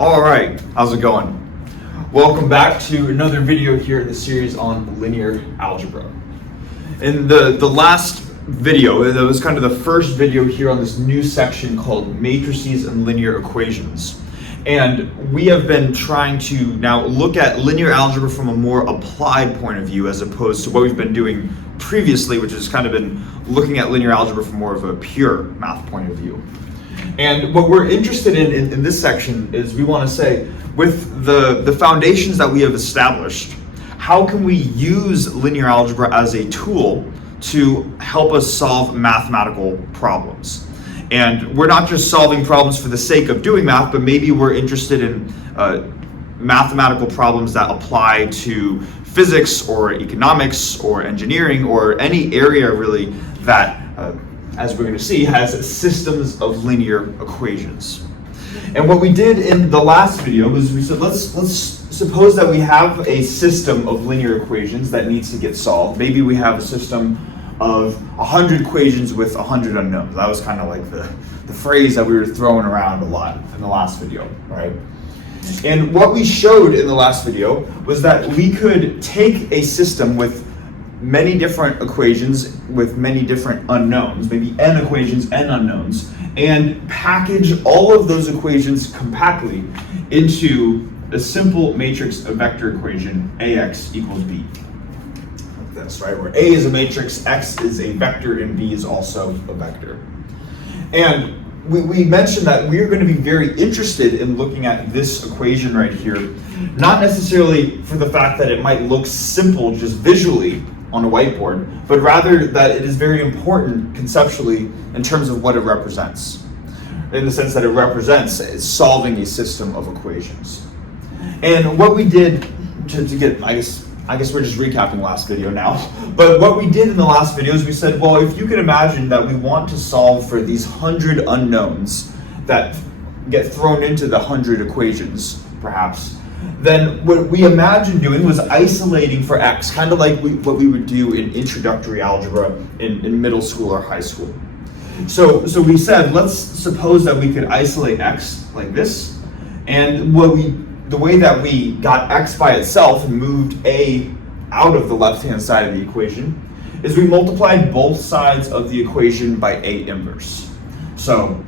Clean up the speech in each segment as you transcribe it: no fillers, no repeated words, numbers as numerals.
All right, how's it going? Welcome back to another video here in the series on linear algebra. In the last video, that was kind of the first video here on this new section called matrices and linear equations. And we have been trying to now look at linear algebra from a more applied point of view as opposed to what we've been doing previously, which has kind of been looking at linear algebra from more of a pure math point of view. And what we're interested in this section is we want to say, with the foundations that we have established, how can we use linear algebra as a tool to help us solve mathematical problems? And we're not just solving problems for the sake of doing math, but maybe we're interested in mathematical problems that apply to physics or economics or engineering or any area really that as we're going to see, has systems of linear equations. And what we did in the last video was we said, let's suppose that we have a system of linear equations that needs to get solved. Maybe we have a system of 100 equations with 100 unknowns. That was kind of like the phrase that we were throwing around a lot in the last video, right? And what we showed in the last video was that we could take a system with many different equations with many different unknowns, maybe n equations, n unknowns, and package all of those equations compactly into a simple matrix, a vector equation, ax equals b. Like this, right? Where a is a matrix, x is a vector, and b is also a vector. And we mentioned that we're going to be very interested in looking at this equation right here, not necessarily for the fact that it might look simple just visually on a whiteboard, but rather that it is very important conceptually in terms of what it represents, in the sense that it represents solving a system of equations. And what we did to get, I guess we're just recapping last video now, but what we did in the last video is we said, well, if you can imagine that we want to solve for these 100 unknowns that get thrown into the 100 equations, perhaps, then what we imagined doing was isolating for x, kind of like what we would do in introductory algebra in middle school or high school. So we said, let's suppose that we could isolate x like this, and the way that we got x by itself and moved a out of the left-hand side of the equation is we multiplied both sides of the equation by a inverse. So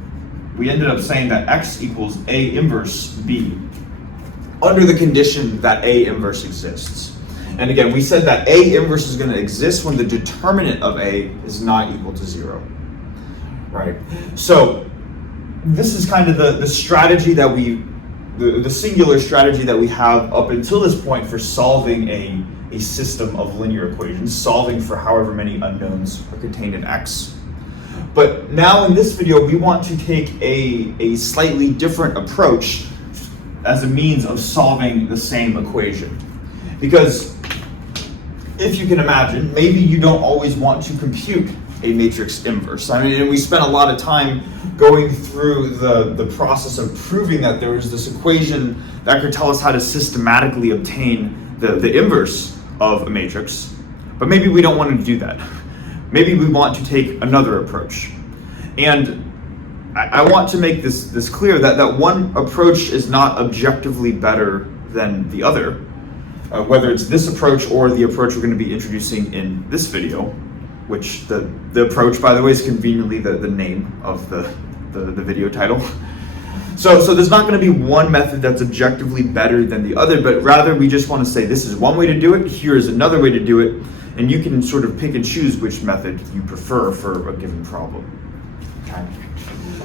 we ended up saying that x equals a inverse b, under the condition that A inverse exists. And again, we said that A inverse is going to exist when the determinant of A is not equal to 0, right? So this is kind of the strategy that the singular strategy that we have up until this point for solving a system of linear equations, solving for however many unknowns are contained in X. But now in this video, we want to take a slightly different approach as a means of solving the same equation. Because if you can imagine, maybe you don't always want to compute a matrix inverse. I mean, we spent a lot of time going through the process of proving that there was this equation that could tell us how to systematically obtain the inverse of a matrix, but maybe we don't want to do that. Maybe we want to take another approach. And I want to make this clear that one approach is not objectively better than the other, whether it's this approach or the approach we're going to be introducing in this video, which the approach, by the way, is conveniently the name of the video title. So there's not going to be one method that's objectively better than the other, but rather we just want to say this is one way to do it, here is another way to do it, and you can sort of pick and choose which method you prefer for a given problem. Okay.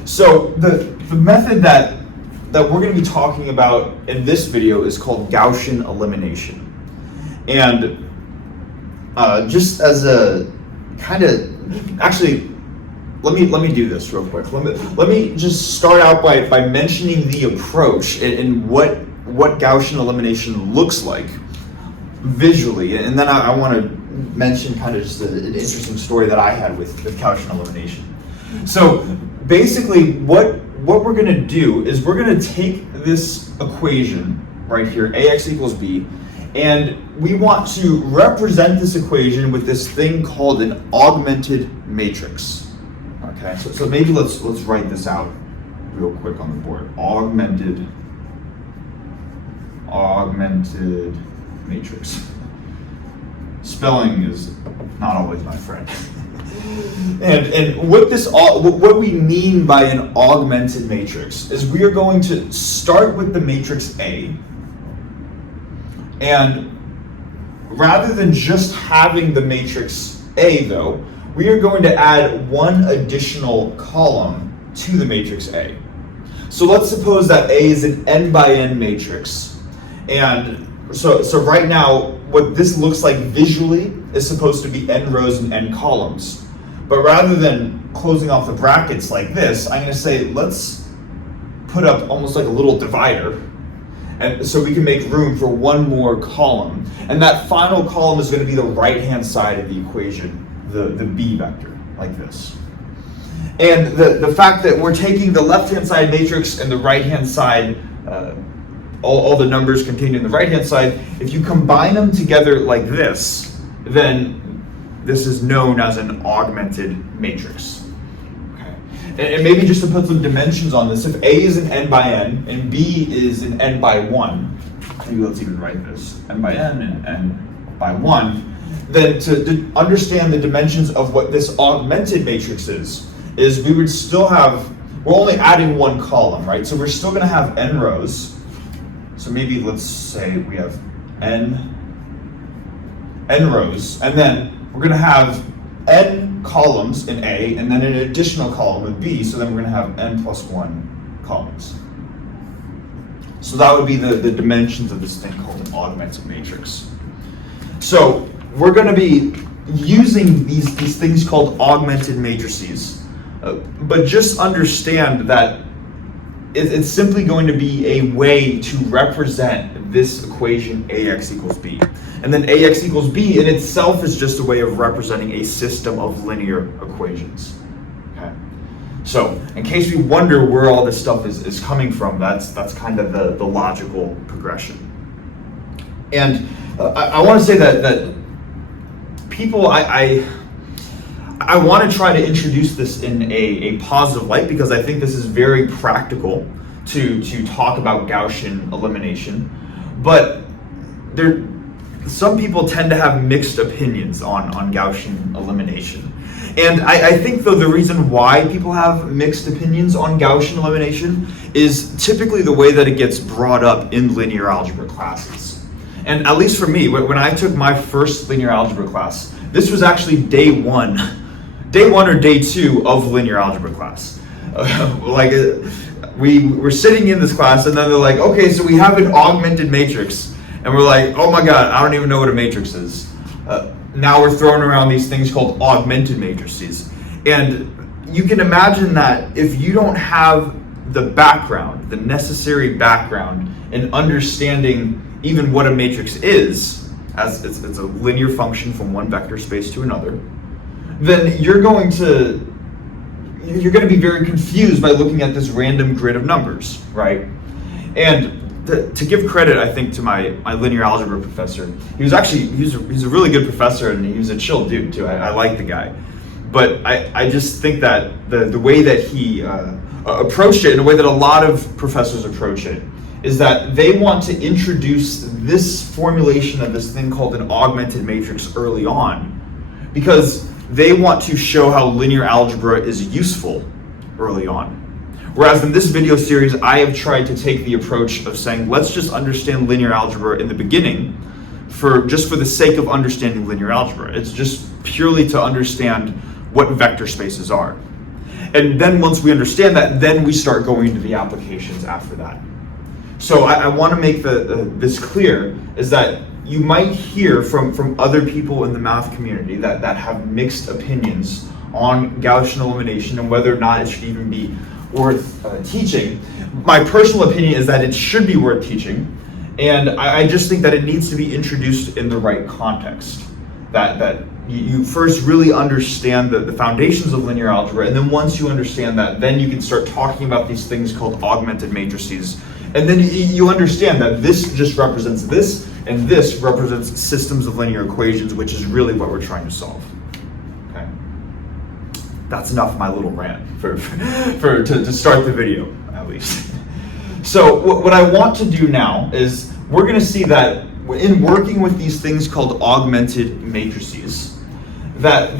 So the method that we're going to be talking about in this video is called Gaussian elimination. And just as a kind of, actually, let me do this real quick. Let me just start out by mentioning the approach and what Gaussian elimination looks like visually, and then I want to mention kind of just an interesting story that I had with Gaussian elimination. So basically what we're going to do is we're going to take this equation right here, ax equals b, and we want to represent this equation with this thing called an augmented matrix. Okay, so maybe let's write this out real quick on the board. Augmented augmented matrix. Spelling is not always my friend. And what we mean by an augmented matrix is we are going to start with the matrix A, and rather than just having the matrix A though, we are going to add one additional column to the matrix A. So let's suppose that A is an n by n matrix, and so right now what this looks like visually is supposed to be n rows and n columns. But rather than closing off the brackets like this, I'm going to say let's put up almost like a little divider, and so we can make room for one more column. And that final column is going to be the right-hand side of the equation, the B vector, like this. And the fact that we're taking the left-hand side matrix and the right-hand side, all the numbers contained in the right-hand side, if you combine them together like this, then this is known as an augmented matrix. Okay. And maybe just to put some dimensions on this, if A is an n by n and B is an n by 1, maybe let's even write this, n by n and n by 1, then to understand the dimensions of what this augmented matrix is we would still have, we're only adding one column, right? So we're still going to have n rows. So maybe let's say we have n rows, and then we're going to have n columns in A, and then an additional column in B, so then we're going to have n plus 1 columns. So that would be the dimensions of this thing called an augmented matrix. So we're going to be using these things called augmented matrices, but just understand that it's simply going to be a way to represent this equation AX equals B. And then AX equals B in itself is just a way of representing a system of linear equations. Okay. So in case we wonder where all this stuff is coming from, that's kind of the logical progression. And I want to say that people, I want to try to introduce this in a positive light, because I think this is very practical to talk about Gaussian elimination. But some people tend to have mixed opinions on Gaussian elimination. And I think, though, the reason why people have mixed opinions on Gaussian elimination is typically the way that it gets brought up in linear algebra classes. And at least for me, when I took my first linear algebra class, this was actually day one or day 2 of linear algebra class. We were sitting in this class, and then they're like, okay, so we have an augmented matrix. And we're like, oh my God, I don't even know what a matrix is. Now we're throwing around these things called augmented matrices. And you can imagine that if you don't have the background, the necessary background in understanding even what a matrix is, as it's a linear function from one vector space to another, then you're going to be very confused by looking at this random grid of numbers, right? And to give credit, I think, to my linear algebra professor, he's a really good professor, and he was a chill dude too. I like the guy, but I just think that the way that he approached it, in a way that a lot of professors approach it, is that they want to introduce this formulation of this thing called an augmented matrix early on, because they want to show how linear algebra is useful early on. Whereas in this video series, I have tried to take the approach of saying, let's just understand linear algebra in the beginning, just for the sake of understanding linear algebra. It's just purely to understand what vector spaces are. And then once we understand that, then we start going into the applications after that. So I want to make this clear, is that you might hear from other people in the math community that have mixed opinions on Gaussian elimination and whether or not it should even be worth teaching. My personal opinion is that it should be worth teaching, and I just think that it needs to be introduced in the right context. That you first really understand the foundations of linear algebra, and then once you understand that, then you can start talking about these things called augmented matrices, and then you understand that this just represents this, and this represents systems of linear equations, which is really what we're trying to solve. Okay, that's enough of my little rant to start the video, at least. So what I want to do now is we're going to see that in working with these things called augmented matrices, that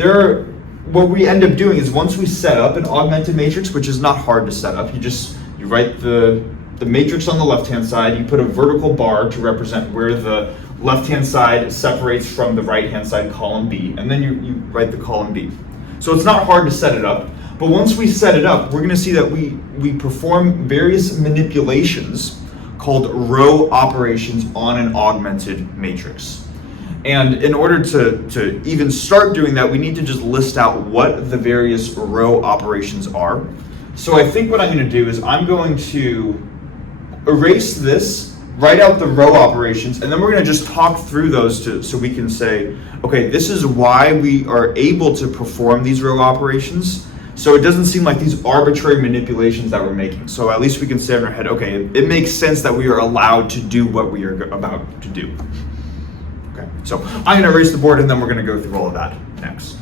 what we end up doing is once we set up an augmented matrix, which is not hard to set up, you write the matrix on the left-hand side, you put a vertical bar to represent where the left-hand side separates from the right-hand side column B, and then you write the column B. So it's not hard to set it up, but once we set it up, we're going to see that we perform various manipulations called row operations on an augmented matrix. And in order to even start doing that, we need to just list out what the various row operations are. So I think what I'm going to do is I'm going to erase this, write out the row operations, and then we're going to just talk through those so we can say, okay, this is why we are able to perform these row operations. So it doesn't seem like these arbitrary manipulations that we're making. So at least we can say in our head, okay, it makes sense that we are allowed to do what we are about to do. Okay, so I'm going to erase the board and then we're going to go through all of that next.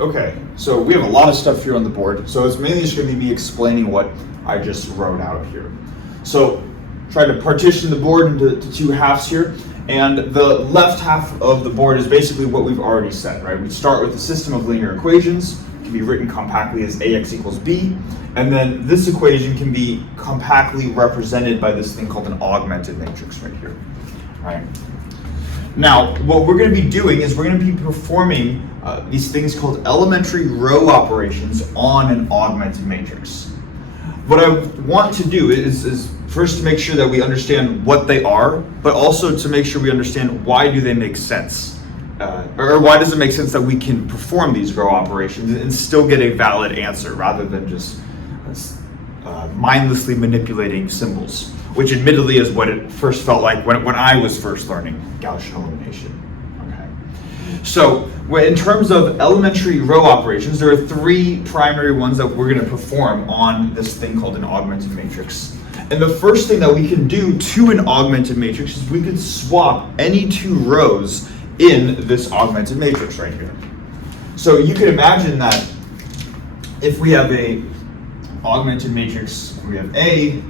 Okay, so we have a lot of stuff here on the board, so it's mainly just going to be me explaining what I just wrote out here. So try to partition the board into two halves here, and the left half of the board is basically what we've already said, right? We start with a system of linear equations, can be written compactly as ax equals b, and then this equation can be compactly represented by this thing called an augmented matrix right here, right? Now, what we're going to be doing is we're going to be performing these things called elementary row operations on an augmented matrix. What I want to do is first to make sure that we understand what they are, but also to make sure we understand why do they make sense, or why does it make sense that we can perform these row operations and still get a valid answer rather than just mindlessly manipulating symbols, which admittedly is what it first felt like when I was first learning Gaussian elimination. Okay. So in terms of elementary row operations, there are three primary ones that we're going to perform on this thing called an augmented matrix. And the first thing that we can do to an augmented matrix is we could swap any two rows in this augmented matrix right here. So you could imagine that if we have a augmented matrix, we have A,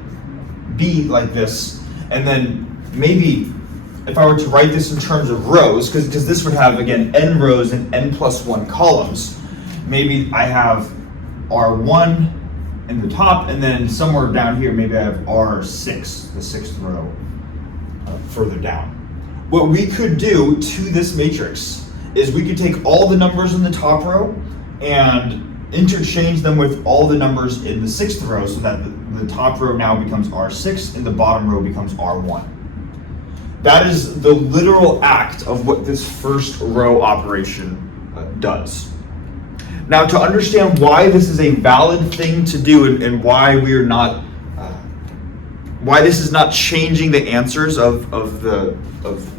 B like this, and then maybe if I were to write this in terms of rows, because this would have, again, n rows and n plus 1 columns, maybe I have R1 in the top, and then somewhere down here, maybe I have R6, the sixth row further down. What we could do to this matrix is we could take all the numbers in the top row and interchange them with all the numbers in the sixth row so that the top row now becomes R6 and the bottom row becomes R1. That is the literal act of what this first row operation does. Now, to understand why this is a valid thing to do and why we are not, why this is not changing the answers of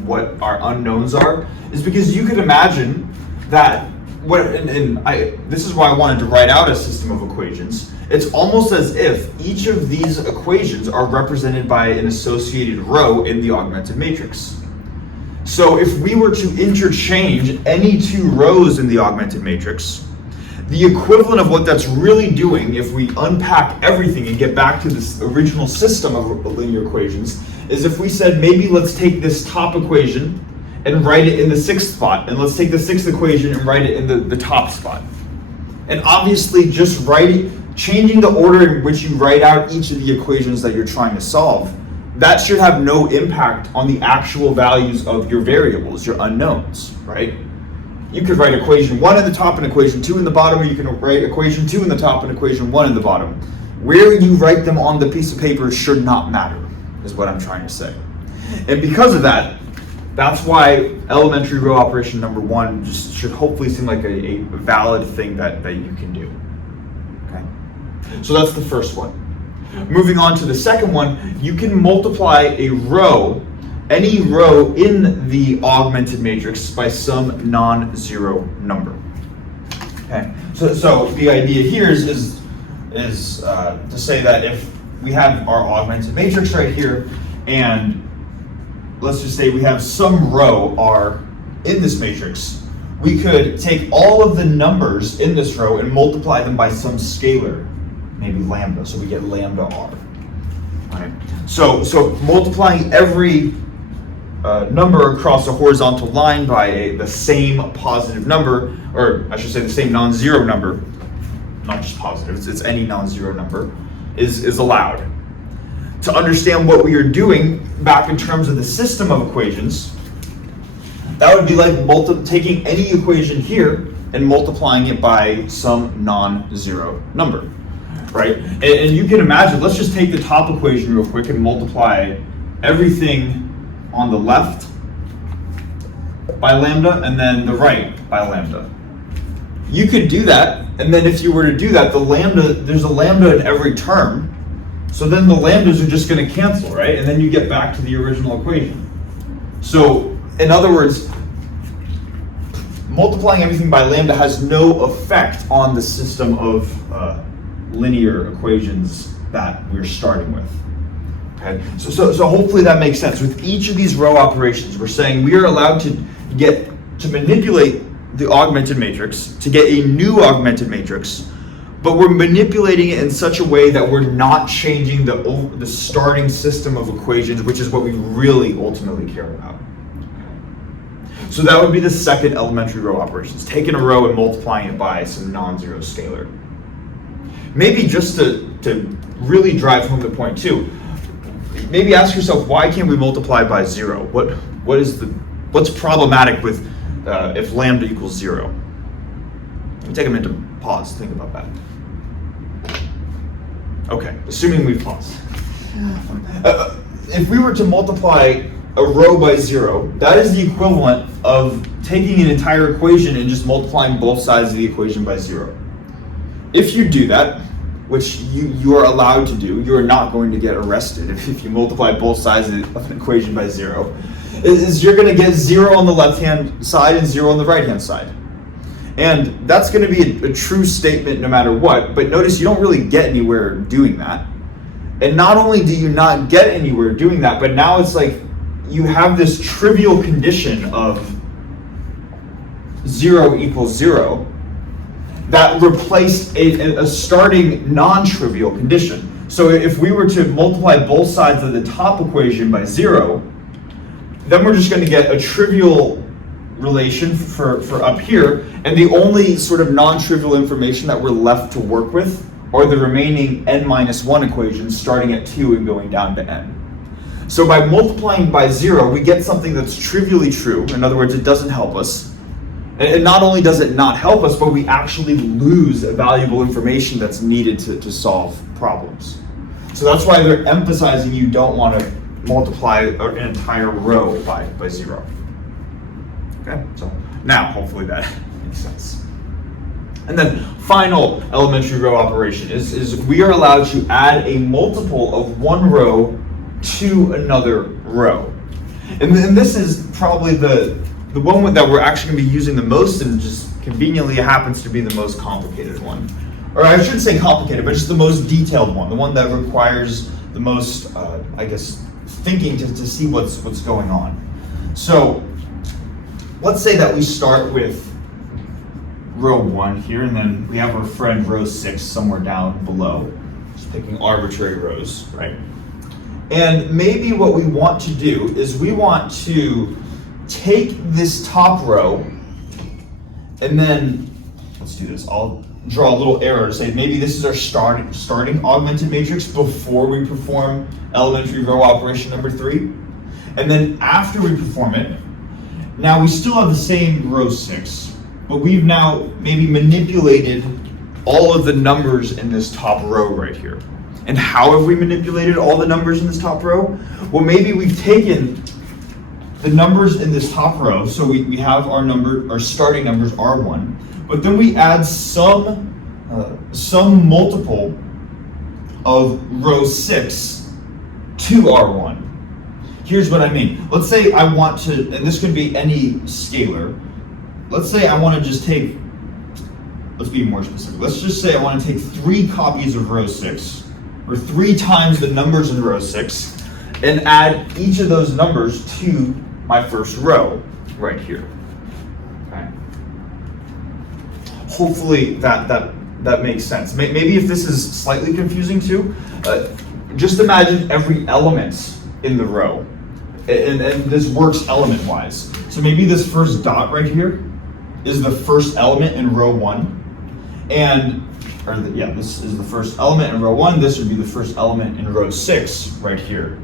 what our unknowns are, is because you could imagine that this is why I wanted to write out a system of equations. It's almost as if each of these equations are represented by an associated row in the augmented matrix. So if we were to interchange any two rows in the augmented matrix, the equivalent of what that's really doing, if we unpack everything and get back to this original system of linear equations, is if we said maybe let's take this top equation and write it in the sixth spot, and let's take the sixth equation and write it in the top spot. And obviously just changing the order in which you write out each of the equations that you're trying to solve, that should have no impact on the actual values of your variables, your unknowns, right? You could write equation 1 in the top and equation 2 in the bottom, or you can write equation 2 in the top and equation 1 in the bottom. Where you write them on the piece of paper should not matter, is what I'm trying to say. And because of that, that's why elementary row operation number 1 just should hopefully seem like a valid thing that you can do. Okay? So that's the first one. Moving on to the second one, you can multiply a row, any row in the augmented matrix, by some non-zero number. Okay, so the idea here is to say that if we have our augmented matrix right here, and let's just say we have some row R in this matrix, we could take all of the numbers in this row and multiply them by some scalar, maybe lambda, so we get lambda R. Right? So multiplying every number across a horizontal line by the same positive number, or I should say the same non-zero number, not just positive, it's any non-zero number, is allowed. To understand what we are doing back in terms of the system of equations, that would be like taking any equation here and multiplying it by some non-zero number, right? And you can imagine, let's just take the top equation real quick and multiply everything on the left by lambda and then the right by lambda. You could do that, and then if you were to do that, there's a lambda in every term, so then the lambdas are just going to cancel, right? And then you get back to the original equation. So, in other words, multiplying everything by lambda has no effect on the system of linear equations that we're starting with. Okay? So hopefully that makes sense. With each of these row operations, we're saying we are allowed to manipulate the augmented matrix to get a new augmented matrix, but we're manipulating it in such a way that we're not changing the starting system of equations, which is what we really ultimately care about. So that would be the second elementary row operations, taking a row and multiplying it by some non-zero scalar. Maybe just to really drive home the point too, maybe ask yourself, why can't we multiply by 0? What's problematic with if lambda equals 0? Let me take a minute to pause, think about that. Okay, assuming we've paused. If we were to multiply a row by 0, that is the equivalent of taking an entire equation and just multiplying both sides of the equation by 0. If you do that, which you are allowed to do, you are not going to get arrested if you multiply both sides of an equation by 0, is you're going to get 0 on the left-hand side and 0 on the right-hand side. And that's going to be a true statement no matter what, but notice you don't really get anywhere doing that. And not only do you not get anywhere doing that, but now it's like you have this trivial condition of 0 equals 0 that replaced a starting non-trivial condition. So if we were to multiply both sides of the top equation by 0, then we're just going to get a trivial relation for up here, and the only sort of non-trivial information that we're left to work with are the remaining n-1 equations starting at 2 and going down to n. So by multiplying by 0, we get something that's trivially true. In other words, it doesn't help us. And not only does it not help us, but we actually lose valuable information that's needed to solve problems. So that's why they're emphasizing you don't want to multiply an entire row by 0. Okay, so now hopefully that makes sense. And then final elementary row operation is we are allowed to add a multiple of one row to another row. And this is probably the one that we're actually going to be using the most, and just conveniently it happens to be the most complicated one. Or I shouldn't say complicated, but just the most detailed one, the one that requires the most, thinking to see what's going on. So let's say that we start with row 1 here, and then we have our friend row 6 somewhere down below. Just picking arbitrary rows, right? And maybe what we want to do is we want to take this top row, and then, let's do this. I'll draw a little arrow to say maybe this is our starting augmented matrix before we perform elementary row operation number 3. And then after we perform it, now we still have the same row 6, but we've now maybe manipulated all of the numbers in this top row right here. And how have we manipulated all the numbers in this top row? Well, maybe we've taken the numbers in this top row, so we have our starting numbers R1, but then we add some multiple of row 6 to R1. Here's what I mean. Let's say I want to, and this could be any scalar, let's say I want to just take let's be more specific. Let's just say I want to take 3 copies of row 6, or 3 times the numbers in row 6, and add each of those numbers to my first row right here. Okay. Hopefully that makes sense. Maybe if this is slightly confusing too, just imagine every element in the row, and this works element-wise. So maybe this first dot right here is the first element in row 1, this is the first element in row 1. This would be the first element in row 6 right here.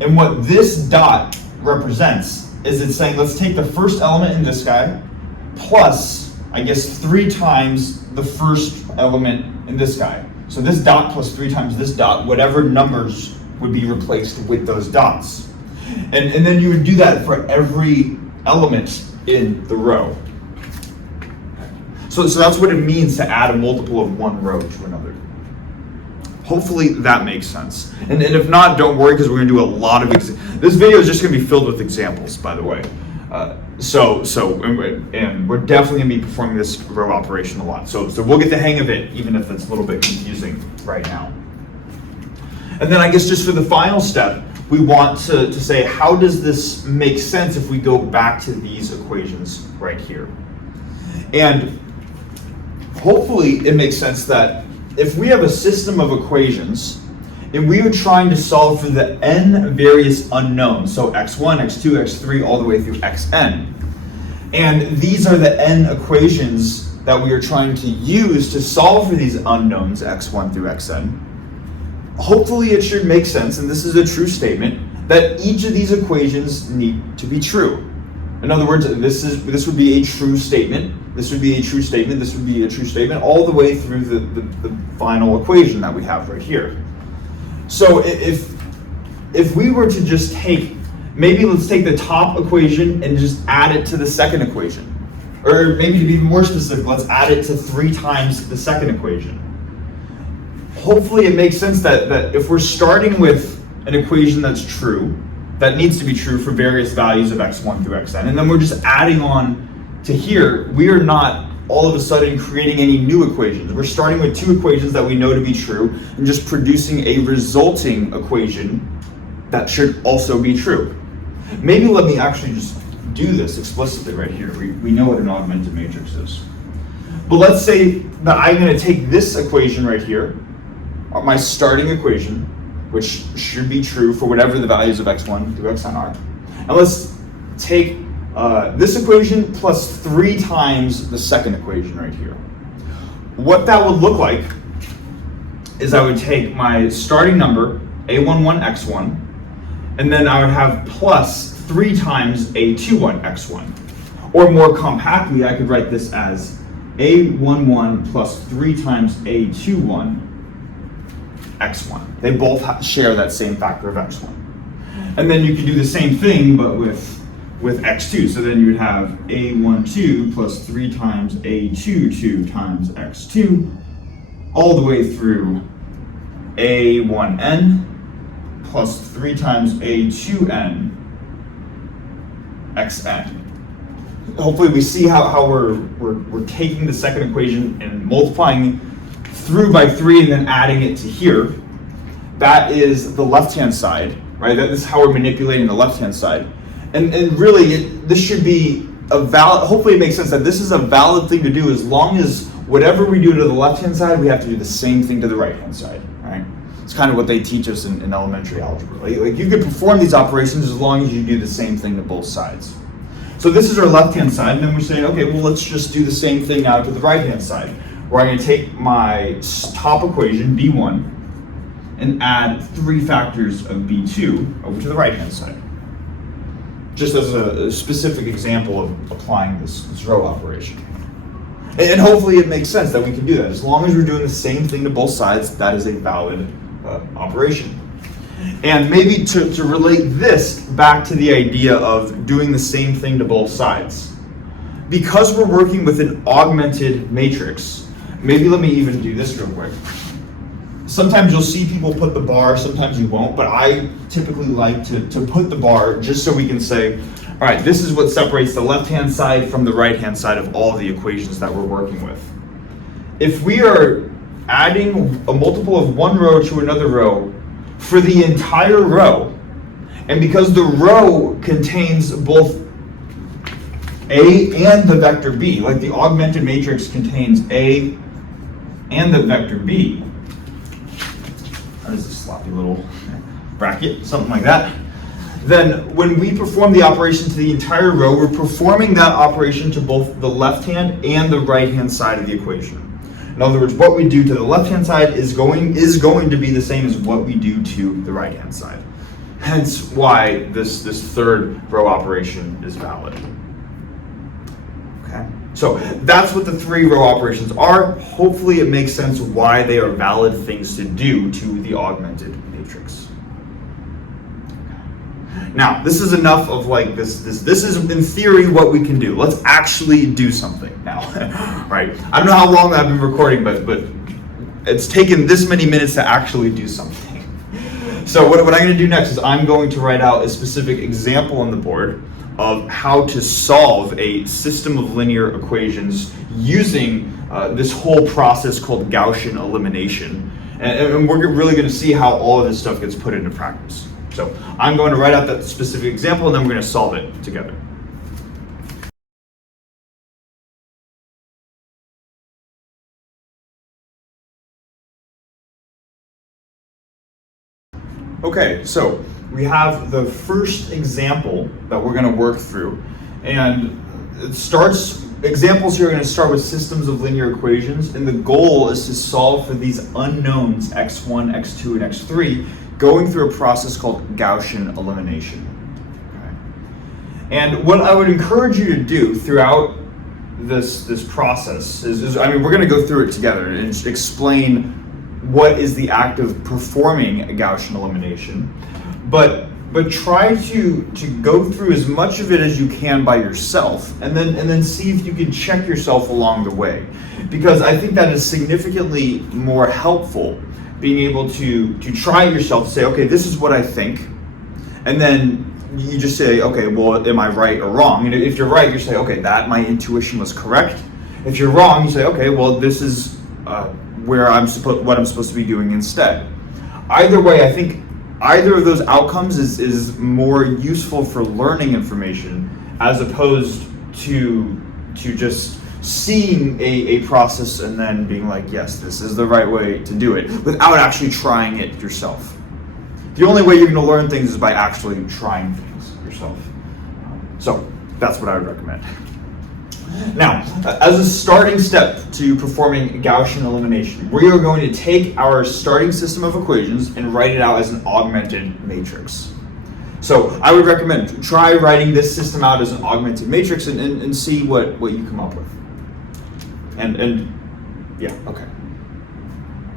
And what this dot represents is it's saying, let's take the first element in this guy plus, I guess, 3 times the first element in this guy. So this dot plus 3 times this dot, whatever numbers would be replaced with those dots. And then you would do that for every element in the row. So that's what it means to add a multiple of one row to another. Hopefully that makes sense. And if not, don't worry, because we're going to do a lot of this video is just going to be filled with examples, by the way. And we're definitely going to be performing this row operation a lot. So we'll get the hang of it, even if it's a little bit confusing right now. And then I guess just for the final step, we want to say, how does this make sense if we go back to these equations right here? And hopefully it makes sense that if we have a system of equations and we are trying to solve for the n various unknowns, so x1, x2, x3, all the way through xn, and these are the n equations that we are trying to use to solve for these unknowns, x1 through xn, hopefully it should make sense, and this is a true statement, that each of these equations need to be true. In other words, this would be a true statement, this would be a true statement, this would be a true statement, all the way through the final equation that we have right here. So if we were to just maybe let's take the top equation and just add it to the second equation. Or maybe to be even more specific, let's add it to 3 times the second equation. Hopefully it makes sense that if we're starting with an equation that's true, that needs to be true for various values of x1 through xn, and then we're just adding on to here, we are not all of a sudden creating any new equations. We're starting with 2 equations that we know to be true and just producing a resulting equation that should also be true. Maybe let me actually just do this explicitly right here. We know what an augmented matrix is. But let's say that I'm going to take this equation right here, my starting equation, which should be true for whatever the values of x1 through xn are. And let's take this equation plus 3 times the second equation right here. What that would look like is I would take my starting number, a11x1, and then I would have plus 3 times a21x1. Or more compactly, I could write this as a11 plus 3 times a21 x1. They both share that same factor of x1. And then you could do the same thing, but with x2. So then you would have a12 plus 3 times a22 times x2, all the way through a1n plus 3 times a2n xn. Hopefully we see how we're taking the second equation and multiplying through by 3 and then adding it to here. That is the left-hand side, right? That is how we're manipulating the left-hand side. And really, this should be a valid, hopefully it makes sense that this is a valid thing to do as long as whatever we do to the left-hand side, we have to do the same thing to the right-hand side, right? It's kind of what they teach us in elementary algebra. Like you could perform these operations as long as you do the same thing to both sides. So this is our left-hand side, and then we say, okay, well, let's just do the same thing now to the right-hand side, where I'm going to take my top equation, b1, and add 3 factors of b2 over to the right-hand side. Just as a specific example of applying this row operation. And hopefully it makes sense that we can do that. As long as we're doing the same thing to both sides, that is a valid operation. And maybe to relate this back to the idea of doing the same thing to both sides. Because we're working with an augmented matrix, maybe let me even do this real quick. Sometimes you'll see people put the bar, sometimes you won't, but I typically like to put the bar just so we can say, all right, this is what separates the left-hand side from the right-hand side of all the equations that we're working with. if we are adding a multiple of one row to another row for the entire row, and because the row contains both A and the vector B, like the augmented matrix contains A and the vector B. That is a sloppy little bracket, something like that. Then when we perform the operation to the entire row, we're performing that operation to both the left-hand and the right-hand side of the equation. In other words, what we do to the left-hand side is going to be the same as what we do to the right-hand side. Hence why this third row operation is valid. Okay, so that's what the 3 row operations are. Hopefully it makes sense why they are valid things to do to the augmented matrix. Now, this is enough of like this is in theory what we can do. Let's actually do something now, right? I don't know how long I've been recording, but it's taken this many minutes to actually do something. So what I'm going to do next is I'm going to write out a specific example on the board of how to solve a system of linear equations using this whole process called Gaussian elimination. And we're really going to see how all of this stuff gets put into practice. So I'm going to write out that specific example and then we're going to solve it together. Okay, so we have the first example that we're going to work through, and examples here are going to start with systems of linear equations, and the goal is to solve for these unknowns x1, x2, and x3, going through a process called Gaussian elimination. Okay. And what I would encourage you to do throughout this process is we're going to go through it together and explain what is the act of performing a Gaussian elimination, but try to go through as much of it as you can by yourself, and then see if you can check yourself along the way, because I think that is significantly more helpful, being able to try it yourself, say, okay, this is what I think, and then you just say, okay, well, am I right or wrong? And if you're right, you say, okay, that my intuition was correct. If you're wrong, you say, okay, well, this is what I'm supposed to be doing instead. Either way, I think either of those outcomes is more useful for learning information as opposed to just seeing a process and then being like, yes, this is the right way to do it, without actually trying it yourself. The only way you're going to learn things is by actually trying things yourself. So that's what I would recommend. Now, as a starting step to performing Gaussian elimination, we are going to take our starting system of equations and write it out as an augmented matrix. So I would recommend try writing this system out as an augmented matrix and see what you come up with. And yeah, okay.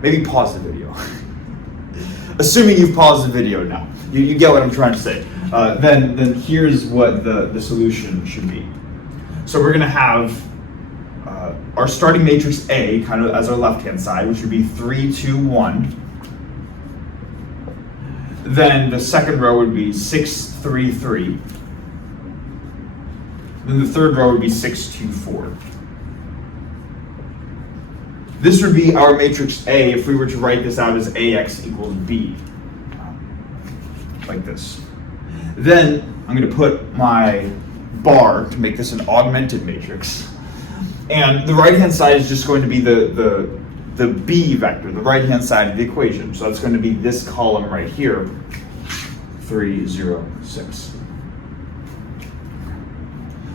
Maybe pause the video. Assuming you've paused the video now, you get what I'm trying to say. Then here's what the solution should be. So we're going to have our starting matrix A kind of as our left-hand side, which would be 3, 2, 1. Then the second row would be 6, 3, 3. Then the third row would be 6, 2, 4. This would be our matrix A if we were to write this out as AX equals B, like this. Then I'm going to put my bar to make this an augmented matrix, and the right-hand side is just going to be the B vector, the right-hand side of the equation. So that's going to be this column right here, 3, 0, 6.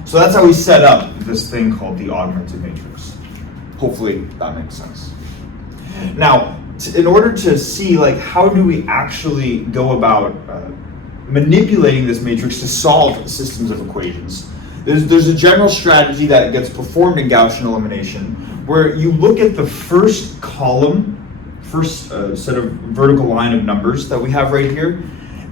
So that's how we set up this thing called the augmented matrix. Hopefully that makes sense. Now, in order to see like how do we actually go about manipulating this matrix to solve systems of equations, there's a general strategy that gets performed in Gaussian elimination where you look at the first column, first set of vertical line of numbers that we have right here,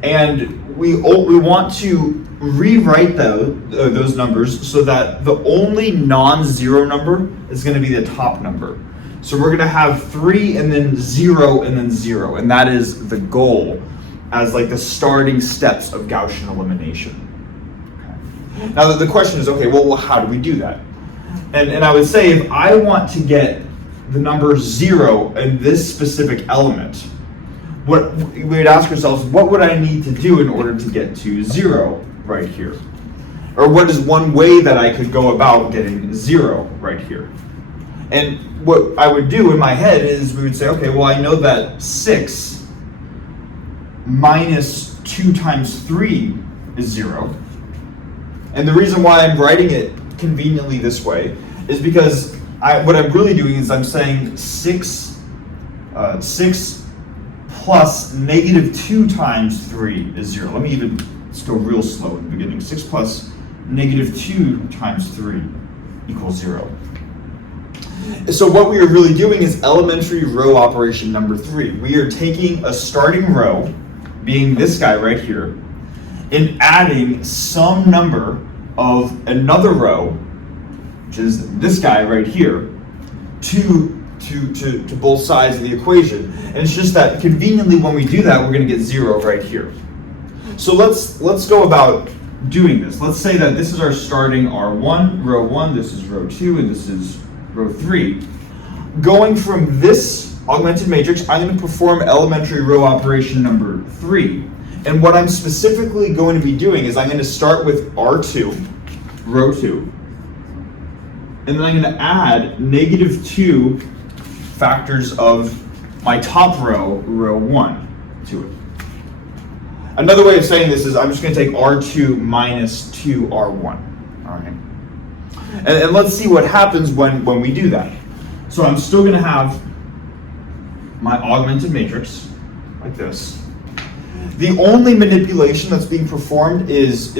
and we want to rewrite those numbers so that the only non-zero number is going to be the top number. So we're going to have 3 and then 0 and then 0, and that is the goal as like the starting steps of Gaussian elimination. Okay. Now the question is, okay, well how do we do that? And I would say if I want to get the number 0 in this specific element, what we would ask ourselves, what would I need to do in order to get to 0 right here? Or what is one way that I could go about getting 0 right here? And what I would do in my head is we would say, okay, well, I know that 6 minus 2 times 3 is 0. And the reason why I'm writing it conveniently this way is because what I'm really doing is I'm saying 6 plus negative 2 times 3 is 0. Let's go real slow in the beginning. 6 plus negative 2 times 3 equals 0. So what we are really doing is elementary row operation number 3. We are taking a starting row, being this guy right here, and adding some number of another row, which is this guy right here, to both sides of the equation. And it's just that conveniently when we do that, we're going to get 0 right here. So let's go about doing this. Let's say that this is our starting R1, row 1, this is row 2, and this is row 3. Going from this augmented matrix, I'm going to perform elementary row operation number 3. And what I'm specifically going to be doing is I'm going to start with R2, row 2, and then I'm going to add negative 2 factors of my top row, row 1, to it. Another way of saying this is I'm just going to take R2 minus 2R1. All right. And let's see what happens when we do that. So I'm still going to have my augmented matrix like this. The only manipulation that's being performed is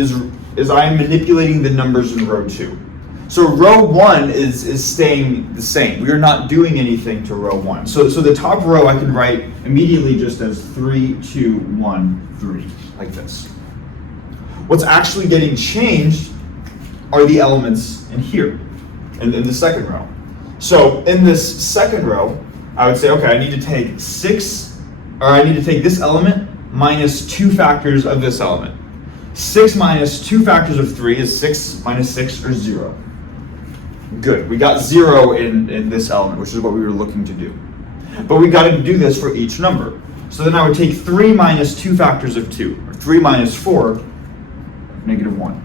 I am manipulating the numbers in row 2. So row 1 is staying the same. We are not doing anything to row 1. So the top row I can write immediately just as 3, 2, 1, 3, like this. What's actually getting changed are the elements in here, in the second row. So in this second row, I would say, okay, I need to take this element minus 2 factors of this element. 6 minus 2 factors of 3 is 6 minus 6, or 0. Good, we got 0 in this element, which is what we were looking to do. But we got to do this for each number. So then I would take 3 minus 2 factors of 2, or 3 minus 4, negative 1.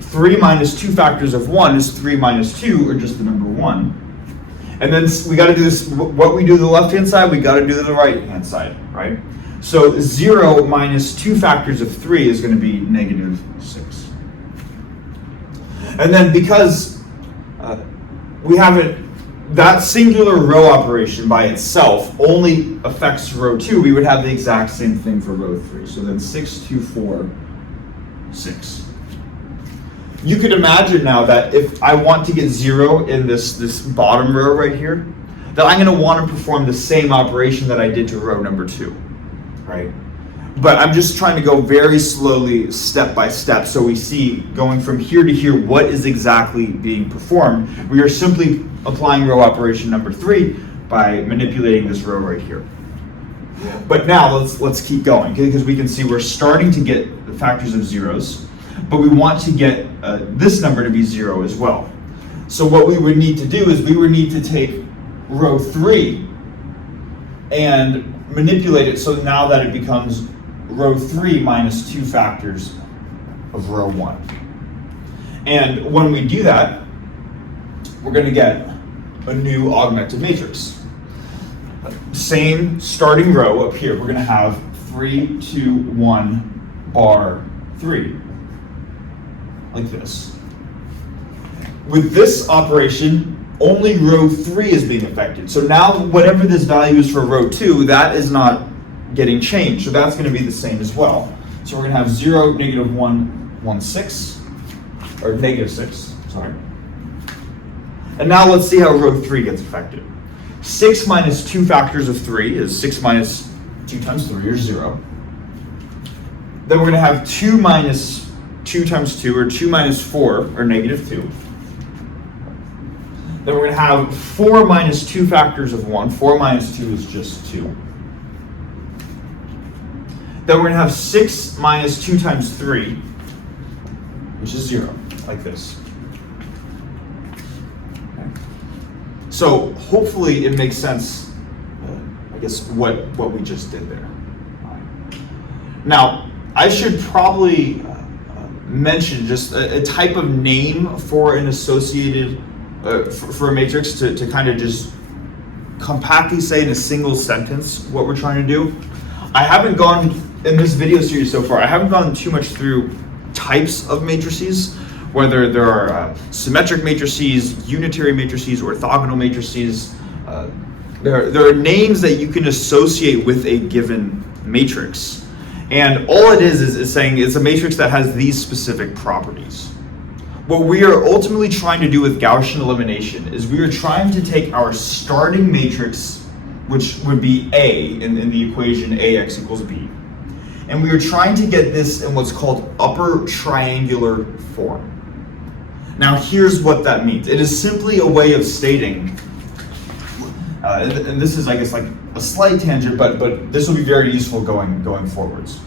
3 minus 2 factors of 1 is 3 minus 2, or just the number 1. And then we got to do this, what we do to the left-hand side, we got to do to the right-hand side, right? So 0 minus 2 factors of 3 is going to be negative 6. And then because we haven't, that singular row operation by itself only affects row 2, we would have the exact same thing for row 3. So then 6, 2, 4, 6. You could imagine now that if I want to get 0 in this bottom row right here, that I'm going to want to perform the same operation that I did to row number 2, right? But I'm just trying to go very slowly, step by step, so we see going from here to here what is exactly being performed. We are simply applying row operation number 3 by manipulating this row right here. But now let's keep going, because we can see we're starting to get the factors of zeros, but we want to get this number to be 0 as well. So what we would need to do is we would need to take row 3 and manipulate it so now that it becomes row 3 minus 2 factors of row 1. And when we do that, we're going to get a new augmented matrix. Same starting row up here. We're going to have 3, 2, 1, bar 3. Like this. With this operation, only row 3 is being affected. So now whatever this value is for row 2, that is not getting changed. So that's going to be the same as well. So we're going to have 0, negative 1, 1, 6, or negative 6, sorry. And now let's see how row 3 gets affected. 6 minus 2 factors of 3 is 6 minus 2 times 3, or 0. Then we're going to have 2 minus 2 times 2, or 2 minus 4, or negative 2. Then we're going to have 4 minus 2 factors of 1. 4 minus 2 is just 2. Then we're going to have 6 minus 2 times 3, which is 0, like this. Okay. So hopefully it makes sense, I guess, what we just did there. Now, I should probably mention just a type of name for an associated, for a matrix to kind of just compactly say in a single sentence what we're trying to do. I haven't gone, in this video series so far, I haven't gone too much through types of matrices, whether there are symmetric matrices, unitary matrices, orthogonal matrices. There are names that you can associate with a given matrix. And all it is saying it's a matrix that has these specific properties. What we are ultimately trying to do with Gaussian elimination is we are trying to take our starting matrix, which would be A in the equation AX equals B, and we are trying to get this in what's called upper triangular form. Now here's what that means. It is simply a way of stating, and this is, I guess, like a slight tangent, but this will be very useful going forwards.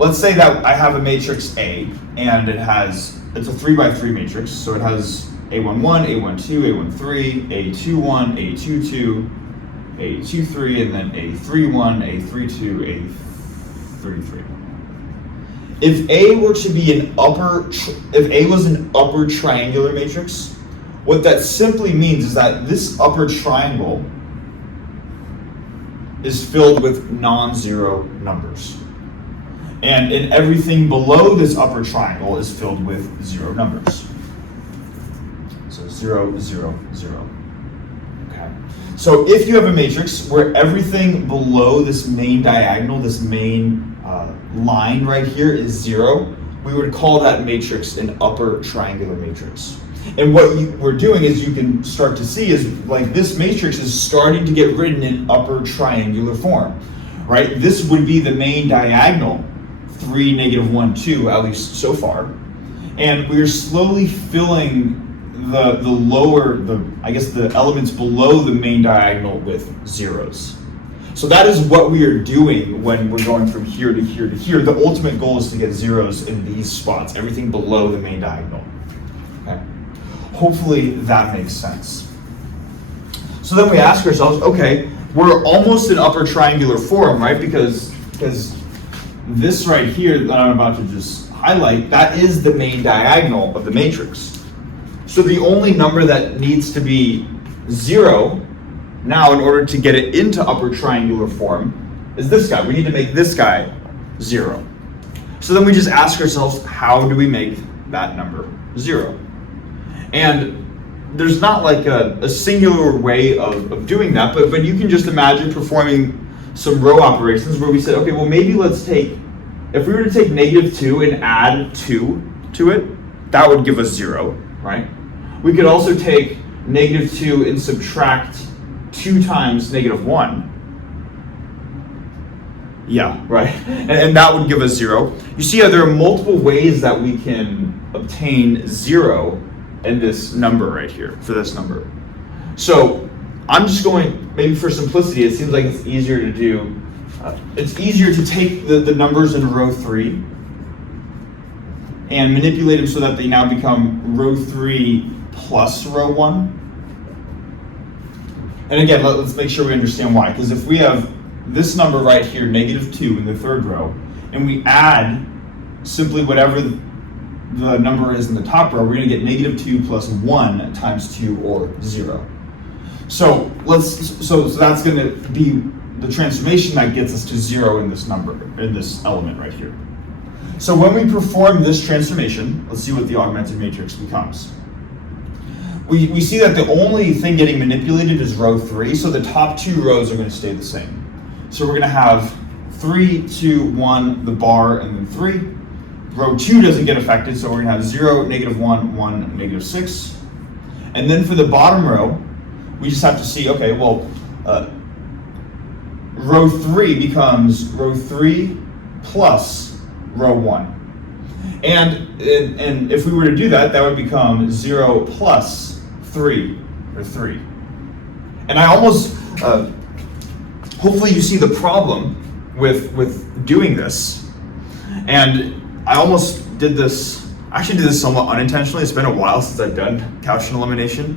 Let's say that I have a matrix A, and it's a 3 by 3 matrix, so it has A11, A12, A13, A21, A22, A23, and then A31, A32, A33. If A were to be if A was an upper triangular matrix, what that simply means is that this upper triangle is filled with non-zero numbers. And everything below this upper triangle is filled with zero numbers. So 0, 0, 0. Okay. So if you have a matrix where everything below this main diagonal, this main line right here is 0, we would call that matrix an upper triangular matrix. And what we're doing, as you can start to see, is like this matrix is starting to get written in upper triangular form, right? This would be the main diagonal, 3, -1, 2, at least so far. And we're slowly filling the elements below the main diagonal with zeros. So that is what we are doing when we're going from here to here to here. The ultimate goal is to get zeros in these spots, everything below the main diagonal. Okay. Hopefully that makes sense. So then we ask ourselves, okay, we're almost in upper triangular form, right? Because this right here that I'm about to just highlight, that is the main diagonal of the matrix. So the only number that needs to be 0 now in order to get it into upper triangular form is this guy. We need to make this guy 0. So then we just ask ourselves, how do we make that number 0? And there's not like a singular way of doing that, but you can just imagine performing some row operations where we said, okay, well maybe let's take, if we were to take -2 and add 2 to it, that would give us 0, right? We could also take -2 and subtract 2 times -1. Yeah, right. And that would give us 0. You see how there are multiple ways that we can obtain 0 in this number right here, for this number. So I'm just going, maybe for simplicity, it seems like it's easier to do, it's easier to take the numbers in row 3 and manipulate them so that they now become row 3 plus row 1. And again, let's make sure we understand why. Because if we have this number right here, -2 in the third row, and we add simply whatever the number is in the top row, we're going to get -2 plus 1 times 2, or 0. So that's going to be the transformation that gets us to 0 in this number, in this element right here. So when we perform this transformation, let's see what the augmented matrix becomes. We see that the only thing getting manipulated is row 3, so the top 2 rows are going to stay the same. So we're going to have 3, 2, 1, the bar, and then 3. Row 2 doesn't get affected, so we're going to have 0, -1, 1, -6. And then for the bottom row, we just have to see, okay, well, row 3 becomes row 3 plus row 1. And if we were to do that, that would become 0 plus 3, or 3. And I almost, hopefully you see the problem with doing this. And I almost did this, I actually did this somewhat unintentionally. It's been a while since I've done Gaussian elimination.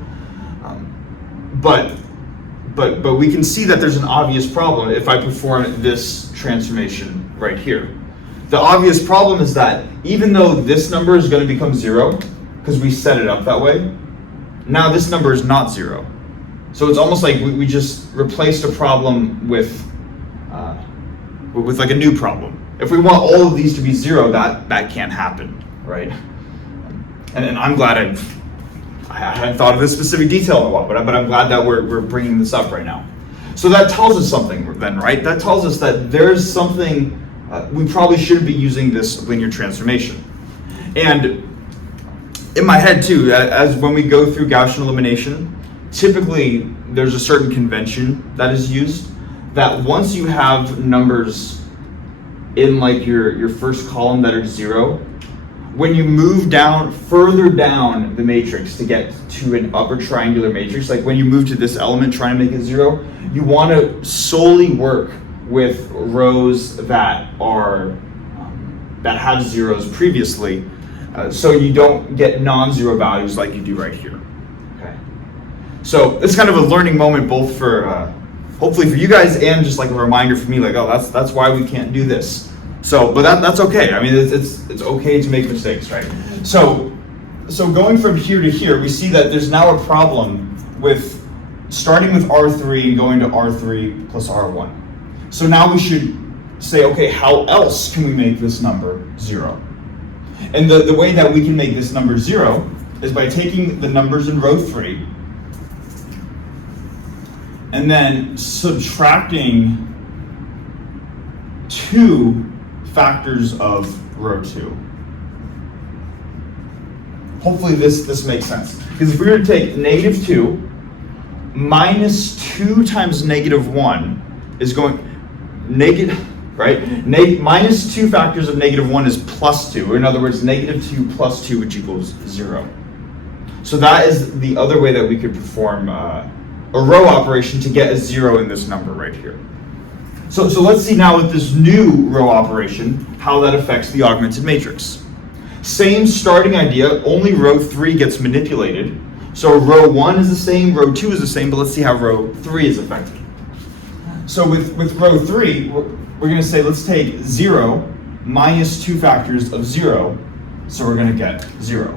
but we can see that there's an obvious problem if I perform this transformation right here. The obvious problem is that even though this number is going to become 0, because we set it up that way, now this number is not 0. So it's almost like we just replaced a problem with like a new problem. If we want all of these to be 0, that can't happen, right? And I'm glad I hadn't thought of this specific detail in a while, but I'm glad that we're bringing this up right now. So that tells us something then, right? That tells us that there's something, we probably shouldn't be using this linear transformation. And in my head too, as when we go through Gaussian elimination, typically there's a certain convention that is used that once you have numbers in like your first column that are 0, when you move down further down the matrix to get to an upper triangular matrix, like when you move to this element trying to make it 0, you want to solely work with rows that are that have zeros previously, so you don't get non-zero values like you do right here. Okay. So it's kind of a learning moment both for hopefully for you guys and just like a reminder for me, like, oh, that's why we can't do this. So, but that's okay. I mean, it's okay to make mistakes, right? So going from here to here, we see that there's now a problem with starting with R3 and going to R3 plus R1. So now we should say, okay, how else can we make this number 0? And the way that we can make this number 0 is by taking the numbers in row 3 and then subtracting 2 factors of row 2. Hopefully this makes sense. Because if we were to take -2 minus 2 times -1 is going negative, right? Minus 2 factors of -1 is +2. Or in other words, -2 plus 2, which equals 0. So that is the other way that we could perform a row operation to get a 0 in this number right here. So let's see now with this new row operation, how that affects the augmented matrix. Same starting idea, only row 3 gets manipulated. So row 1 is the same, row 2 is the same, but let's see how row 3 is affected. So with row 3, we're going to say let's take 0 minus 2 factors of 0, so we're going to get 0.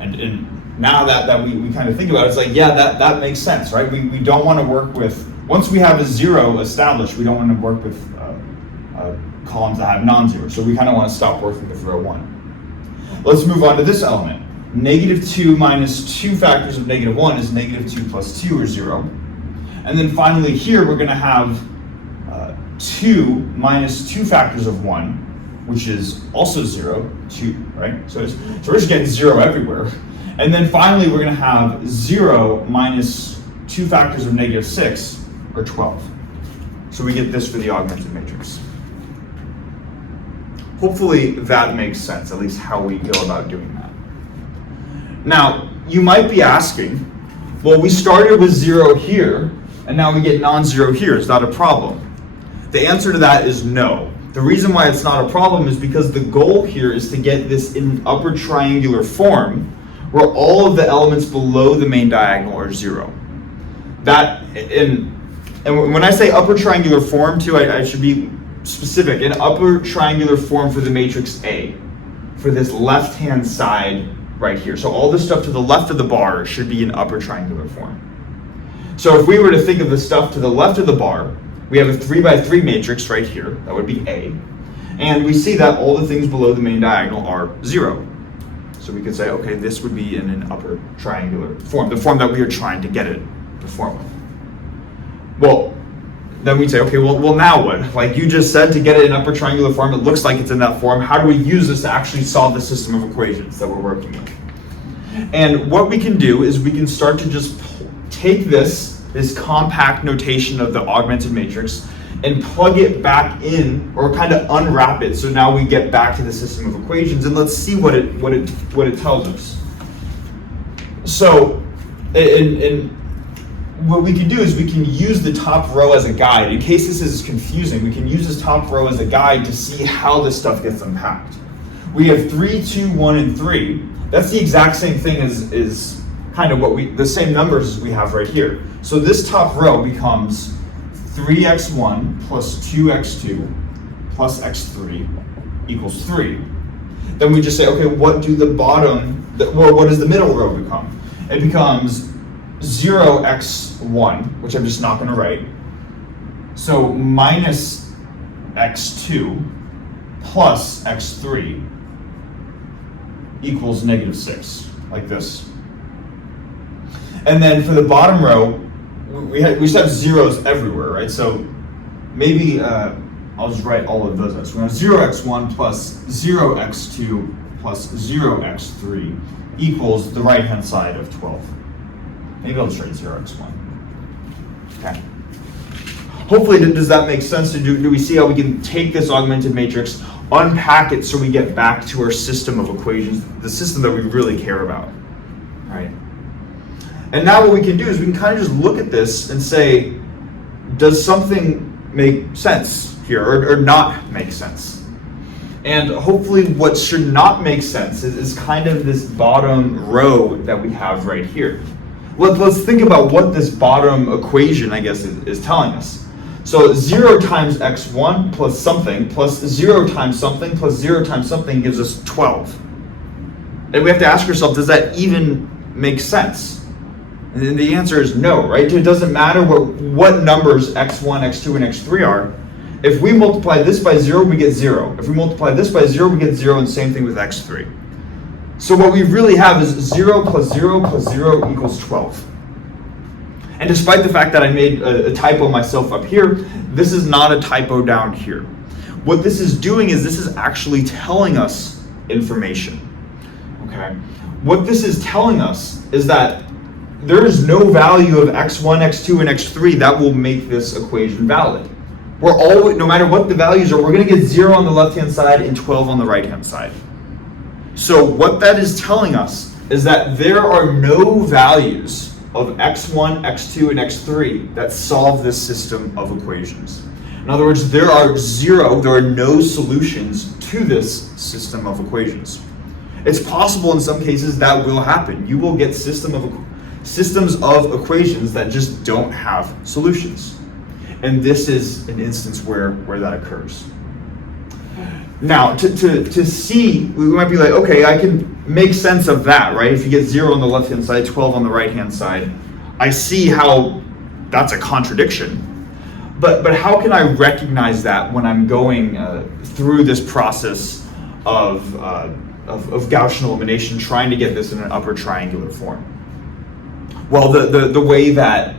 And now that we kind of think about it, it's like, yeah, that makes sense, right? We don't want to work with, once we have a 0 established, we don't want to work with columns that have non-zero. So we kind of want to stop working with row 1. Let's move on to this element. -2 minus 2 factors of -1 is -2 plus 2, or 0. And then finally here, we're going to have 2 minus 2 factors of 1, which is also 0, 2, right? So we're just getting 0 everywhere. And then finally, we're going to have 0 minus 2 factors of -6, or 12. So we get this for the augmented matrix. Hopefully that makes sense, at least how we go about doing that. Now, you might be asking, well, we started with 0 here, and now we get non-zero here. Is that a problem? The answer to that is no. The reason why it's not a problem is because the goal here is to get this in upper triangular form, where all of the elements below the main diagonal are 0. And when I say upper triangular form too, I should be specific. An upper triangular form for the matrix A, for this left-hand side right here. So all the stuff to the left of the bar should be in upper triangular form. So if we were to think of the stuff to the left of the bar, we have a 3x3 matrix right here, that would be A. And we see that all the things below the main diagonal are 0. So we could say, okay, this would be in an upper triangular form, the form that we are trying to get it to form with. Well, then we'd say, okay, well now what? Like you just said, to get it in upper triangular form, it looks like it's in that form. How do we use this to actually solve the system of equations that we're working with? And what we can do is we can start to just take this compact notation of the augmented matrix and plug it back in, or kind of unwrap it. So now we get back to the system of equations, and let's see what it tells us. So, what we can do is we can use the top row as a guide. In case this is confusing, we can use this top row as a guide to see how this stuff gets unpacked. We have 3, 2, 1, and 3. That's the exact same thing as kind of the same numbers as we have right here. So this top row becomes 3x1 plus 2x2 plus x3 equals 3. Then we just say, okay, what does the middle row become? It becomes 0x1, which I'm just not going to write. So minus x2 plus x3 equals -6, like this. And then for the bottom row, we just have zeros everywhere, right? So maybe I'll just write all of those out. So we have 0x1 plus 0x2 plus 0x3 equals the right-hand side of 12. Maybe I'll just write 0x1. Okay. Hopefully, does that make sense? Do we see how we can take this augmented matrix, unpack it so we get back to our system of equations, the system that we really care about, right? And now what we can do is we can kind of just look at this and say, does something make sense here or not make sense? And hopefully what should not make sense is kind of this bottom row that we have right here. Let's think about what this bottom equation, I guess, is telling us. So 0 times x1 plus something plus 0 times something plus 0 times something gives us 12. And we have to ask ourselves, does that even make sense? And the answer is no, right? It doesn't matter what numbers x1, x2, and x3 are. If we multiply this by 0, we get 0. If we multiply this by 0, we get 0, and same thing with x3. So what we really have is 0 plus 0 plus 0 equals 12. And despite the fact that I made a typo myself up here, this is not a typo down here. What this is doing is this is actually telling us information. Okay? What this is telling us is that there is no value of x1, x2, and x3 that will make this equation valid. No matter what the values are, we're going to get 0 on the left-hand side and 12 on the right-hand side. So what that is telling us is that there are no values of x1, x2, and x3 that solve this system of equations. In other words, there are no solutions to this system of equations. It's possible in some cases that will happen. You will get systems of equations that just don't have solutions. And this is an instance where that occurs. Now, to see, we might be like, okay, I can make sense of that, right? If you get 0 on the left-hand side, 12 on the right-hand side, I see how that's a contradiction. But how can I recognize that when I'm going through this process of Gaussian elimination, trying to get this in an upper triangular form? Well, the way that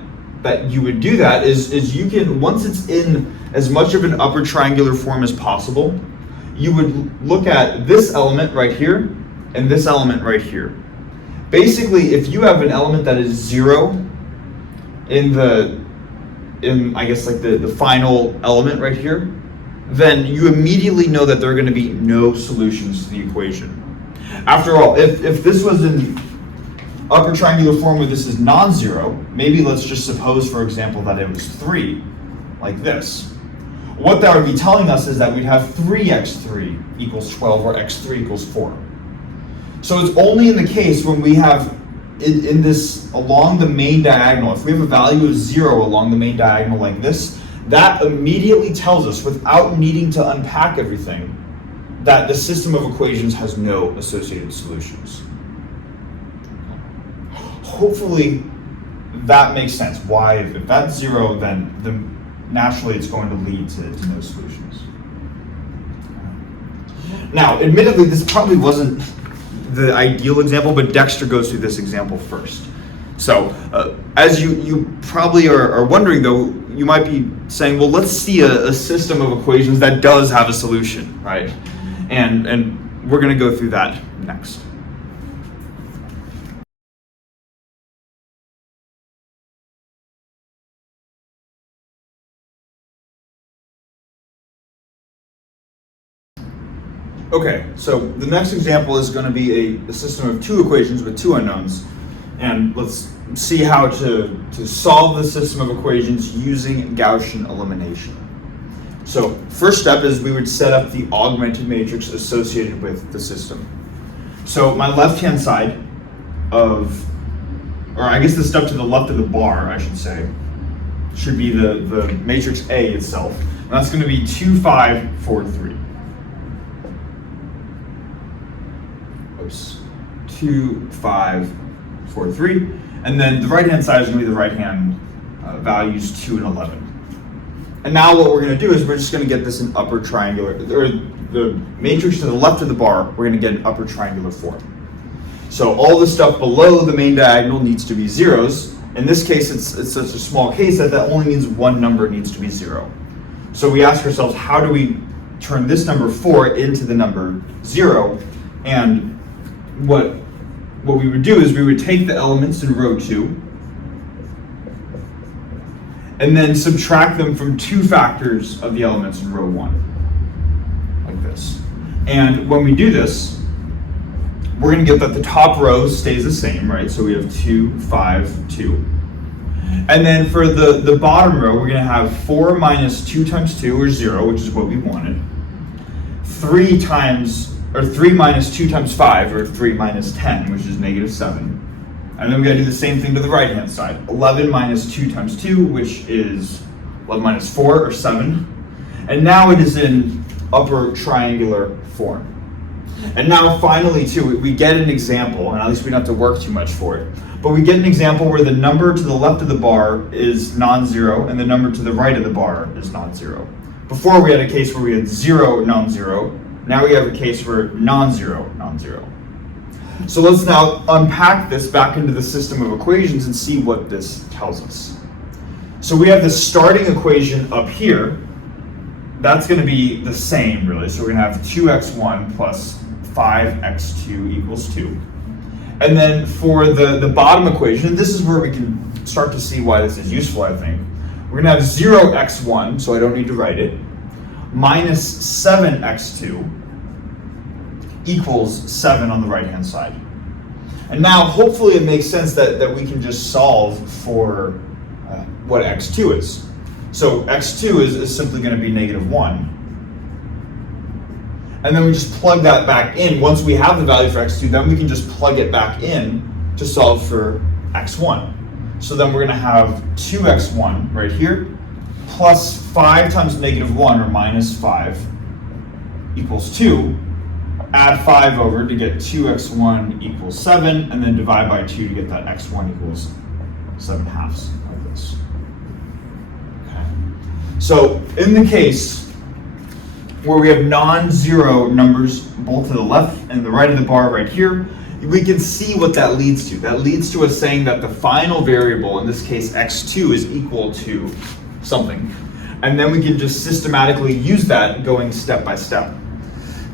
you would do that is you can, once it's in as much of an upper triangular form as possible, you would look at this element right here and this element right here. Basically, if you have an element that is 0 in I guess like the final element right here, then you immediately know that there are going to be no solutions to the equation. After all, if this was in upper triangular form where this is non-zero, maybe let's just suppose, for example, that it was 3, like this. What that would be telling us is that we'd have 3x3 equals 12 or x3 equals 4. So it's only in the case when we have in this along the main diagonal, if we have a value of 0 along the main diagonal like this, that immediately tells us, without needing to unpack everything, that the system of equations has no associated solutions. Hopefully that makes sense. Why, if that's 0, then naturally it's going to lead to no solutions. Now, admittedly, this probably wasn't the ideal example, but Dexter goes through this example first. So, as you probably are wondering, though, you might be saying, well, let's see a system of equations that does have a solution, right? And we're going to go through that next. Okay, so the next example is going to be a system of two equations with two unknowns. And let's see how to solve the system of equations using Gaussian elimination. So first step is we would set up the augmented matrix associated with the system. So my left-hand side of or I guess the stuff to the left of the bar, I should say, should be the matrix A itself. And that's going to be 2, 5, 4, 3. Oops. 2, 5, 4, 3. And then the right-hand side is going to be the right-hand values 2 and 11. And now what we're going to do is we're just going to get this in upper triangular, or the matrix to the left of the bar, we're going to get an upper triangular form. So all the stuff below the main diagonal needs to be zeros. In this case, it's such a small case that only means one number needs to be 0. So we ask ourselves, how do we turn this number 4 into the number 0? And what we would do is we would take the elements in row 2 and then subtract them from 2 factors of the elements in row 1, like this. And when we do this, we're going to get that the top row stays the same, right? So we have 2, 5, 2. And then for the bottom row, we're going to have 4 minus 2 times 2, or 0, which is what we wanted. 3 minus 2 times 5, or 3 minus 10, which is negative 7. And then we got to do the same thing to the right-hand side. 11 minus 2 times 2, which is 11 minus 4, or 7. And now it is in upper triangular form. And now finally, too, we get an example, and at least we don't have to work too much for it. But we get an example where the number to the left of the bar is non-zero, and the number to the right of the bar is non-zero. Before we had a case where we had 0, non-zero. Now we have a case where non-zero, non-zero. So let's now unpack this back into the system of equations and see what this tells us. So we have the starting equation up here. That's going to be the same, really. So we're going to have 2x1 plus 5x2 equals 2. And then for the bottom equation, this is where we can start to see why this is useful, I think. We're going to have 0x1, so I don't need to write it, minus 7x2 equals 7 on the right-hand side. And now, hopefully, it makes sense that we can just solve for what x2 is. So x2 is simply going to be negative 1. And then we just plug that back in. Once we have the value for x2, then we can just plug it back in to solve for x1. So then we're going to have 2x1 right here, plus 5 times negative 1, or minus 5, equals 2. Add 5 over to get 2x1 equals 7, and then divide by 2 to get that x1 equals 7 halves, like this. Okay. So in the case where we have non-zero numbers both to the left and the right of the bar right here, we can see what that leads to. That leads to us saying that the final variable, in this case x2, is equal to something. And then we can just systematically use that going step by step.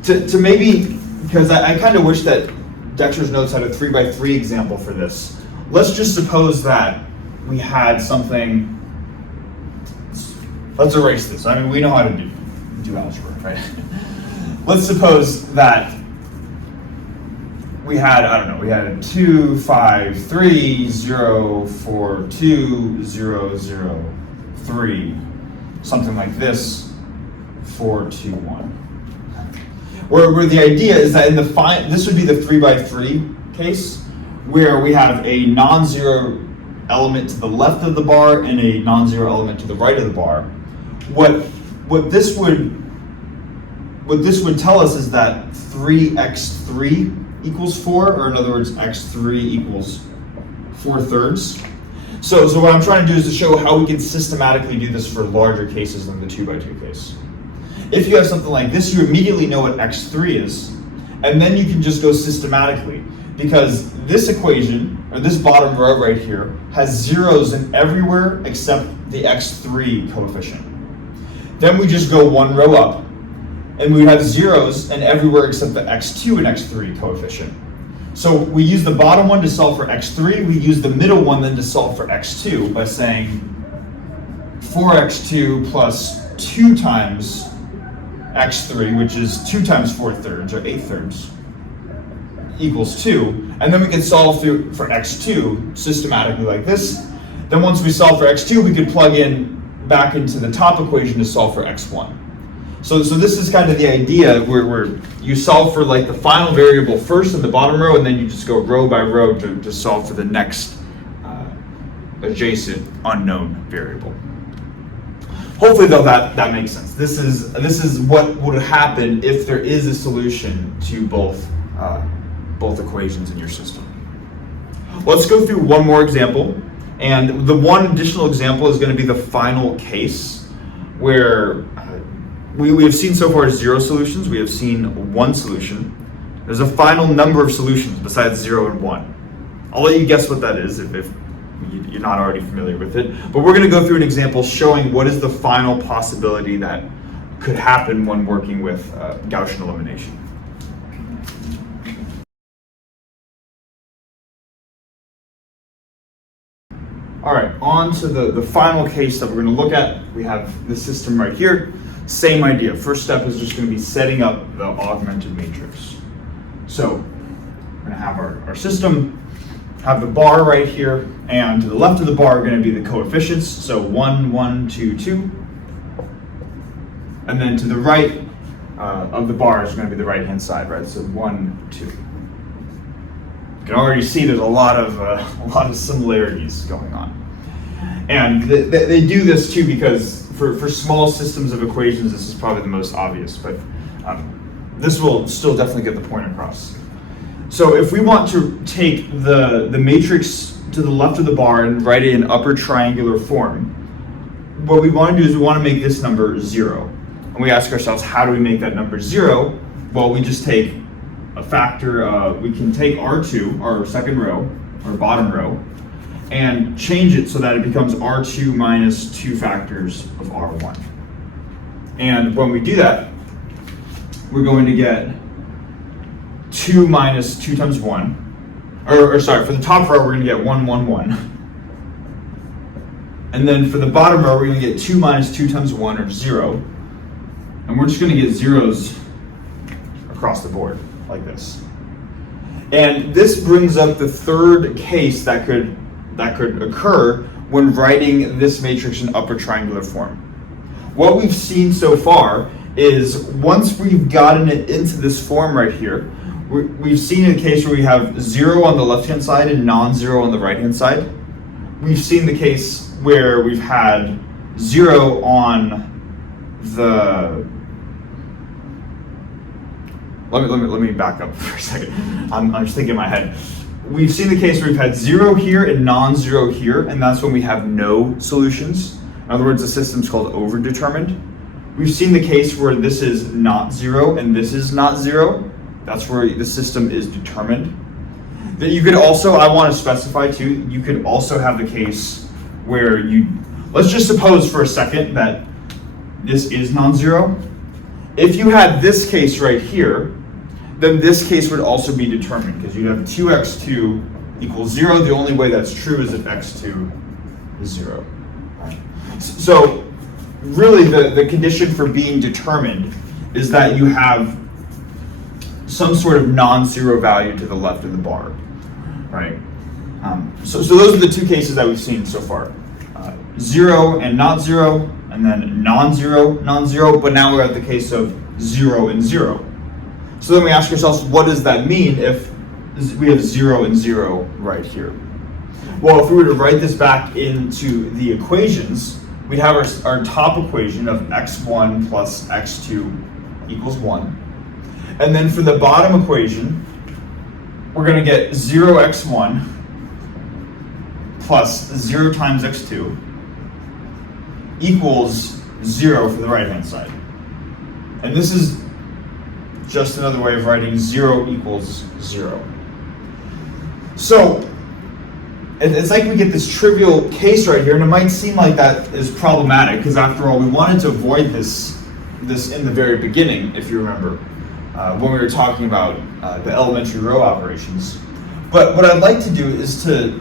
To maybe, because I kind of wish that Dexter's Notes had a 3x3 example for this. Let's just suppose that we had something, let's erase this. I mean, we know how to do algebra, right? Let's suppose that we had, I don't know, we had 2, 5, 3, 0, 4, 2, 0, 0, 3, something like this, 4, 2, 1. Where the idea is that this would be the 3x3 case, where we have a non-zero element to the left of the bar and a non-zero element to the right of the bar. What this would tell us is that 3x3 equals 4, or in other words, x3 equals 4/3. So what I'm trying to do is to show how we can systematically do this for larger cases than the 2x2 case. If you have something like this, you immediately know what x3 is, and then you can just go systematically, because this equation, or this bottom row right here, has zeros in everywhere except the x3 coefficient. Then we just go one row up, and we have zeros in everywhere except the x2 and x3 coefficient. So we use the bottom one to solve for x3, we use the middle one then to solve for x2 by saying 4x2 plus 2 times x3, which is 2 times 4/3, or 8/3, equals 2. And then we can solve for x2 systematically like this. Then once we solve for x2, we could plug in back into the top equation to solve for x1. So this is kind of the idea where you solve for like the final variable first in the bottom row, and then you just go row by row to solve for the next adjacent unknown variable. Hopefully though that makes sense. This is what would happen if there is a solution to both equations in your system. Let's go through one more example, and the one additional example is going to be the final case where we have seen so far 0 solutions, we have seen 1 solution. There's a final number of solutions besides 0 and 1. I'll let you guess what that is if you're not already familiar with it, but we're going to go through an example showing what is the final possibility that could happen when working with Gaussian elimination. All right, on to the final case that we're going to look at. We have the system right here. Same idea. First step is just going to be setting up the augmented matrix. So we're going to have our system, have the bar right here, and to the left of the bar are going to be the coefficients. So 1, 1, 2, 2. And then to the right of the bar is going to be the right-hand side, right? So 1, 2. You can already see there's a lot of similarities going on. And they do this too because for small systems of equations, this is probably the most obvious, but this will still definitely get the point across. So if we want to take the matrix to the left of the bar and write it in upper triangular form, what we want to do is we want to make this number 0. And we ask ourselves, how do we make that number 0? Well, we just take a factor, we can take R2, our second row, our bottom row, and change it so that it becomes R2 minus 2 factors of R1. And when we do that, we're going to get 2 minus 2 times 1, or sorry, for the top row, we're going to get 1, 1, 1. And then for the bottom row, we're going to get 2 minus 2 times 1, or 0. And we're just going to get zeros across the board, like this. And this brings up the third case that could occur when writing this matrix in upper triangular form. What we've seen so far is once we've gotten it into this form right here, we've seen a case where we have 0 on the left-hand side and non-zero on the right-hand side. We've seen the case where we've had 0 on the... Let me back up for a second. I'm just thinking in my head. We've seen the case where we've had 0 here and non-zero here, and that's when we have no solutions. In other words, the system's called overdetermined. We've seen the case where this is not 0 and this is not 0. That's where the system is determined. That you could also, I want to specify too, you could also have the case where let's just suppose for a second that this is non-zero. If you had this case right here, then this case would also be determined because you'd have 2x2 equals 0. The only way that's true is if x2 is 0. Right? So really the condition for being determined is that you have some sort of non-zero value to the left of the bar, right? So those are the two cases that we've seen so far. 0 and not 0, and then non-zero, non-zero, but now we're at the case of 0 and 0. So then we ask ourselves, what does that mean if we have 0 and 0 right here? Well, if we were to write this back into the equations, we'd have our top equation of x1 plus x2 equals 1. And then for the bottom equation, we're going to get 0x1 plus 0 times x2 equals 0 for the right-hand side. And this is just another way of writing 0 equals 0. So it's like we get this trivial case right here, and it might seem like that is problematic because after all, we wanted to avoid this in the very beginning, if you remember, when we were talking about the elementary row operations. But what I'd like to do is to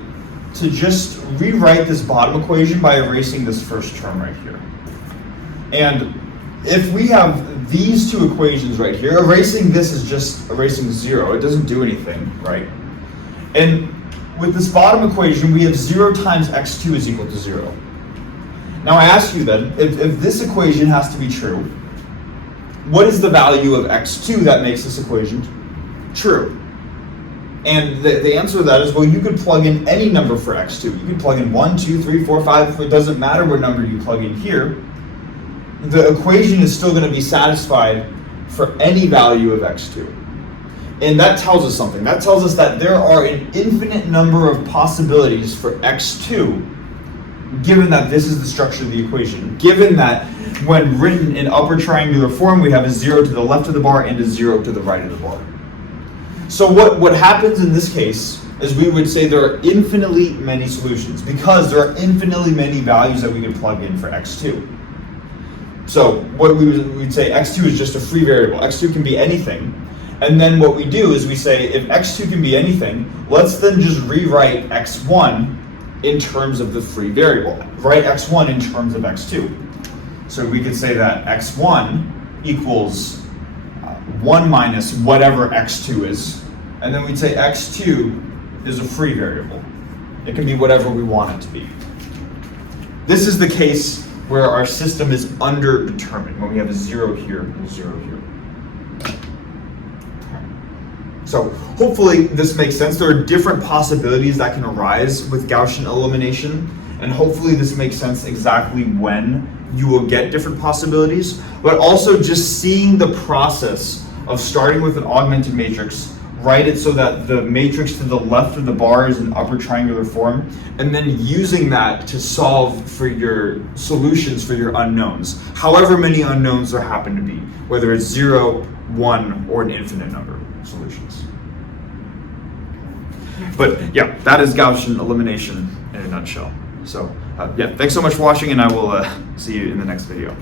just rewrite this bottom equation by erasing this first term right here. And if we have these two equations right here, erasing this is just erasing 0. It doesn't do anything, right? And with this bottom equation, we have 0 times x2 is equal to 0. Now I ask you then, if this equation has to be true, what is the value of x2 that makes this equation true? And the answer to that is, well, you could plug in any number for x2. You can plug in 1, 2, 3, 4, 5. It doesn't matter what number you plug in here. The equation is still going to be satisfied for any value of x2. And that tells us something. That tells us that there are an infinite number of possibilities for x2, given that this is the structure of the equation. Given that when written in upper triangular form, we have a 0 to the left of the bar and a 0 to the right of the bar. So what happens in this case is we would say there are infinitely many solutions because there are infinitely many values that we can plug in for x2. So what we'd say x2 is just a free variable. x2 can be anything. And then what we do is we say if x2 can be anything, let's then just rewrite x1 in terms of the free variable. Write x1 in terms of x2. So we could say that x1 equals 1 minus whatever x2 is, and then we'd say x2 is a free variable. It can be whatever we want it to be. This is the case where our system is underdetermined, when we have a 0 here and a 0 here. So hopefully this makes sense. There are different possibilities that can arise with Gaussian elimination, and hopefully this makes sense exactly when you will get different possibilities, but also just seeing the process of starting with an augmented matrix, write it so that the matrix to the left of the bar is in upper triangular form, and then using that to solve for your solutions for your unknowns, however many unknowns there happen to be, whether it's 0, 1, or an infinite number of solutions. But yeah, that is Gaussian elimination in a nutshell. So yeah, thanks so much for watching, and I will see you in the next video.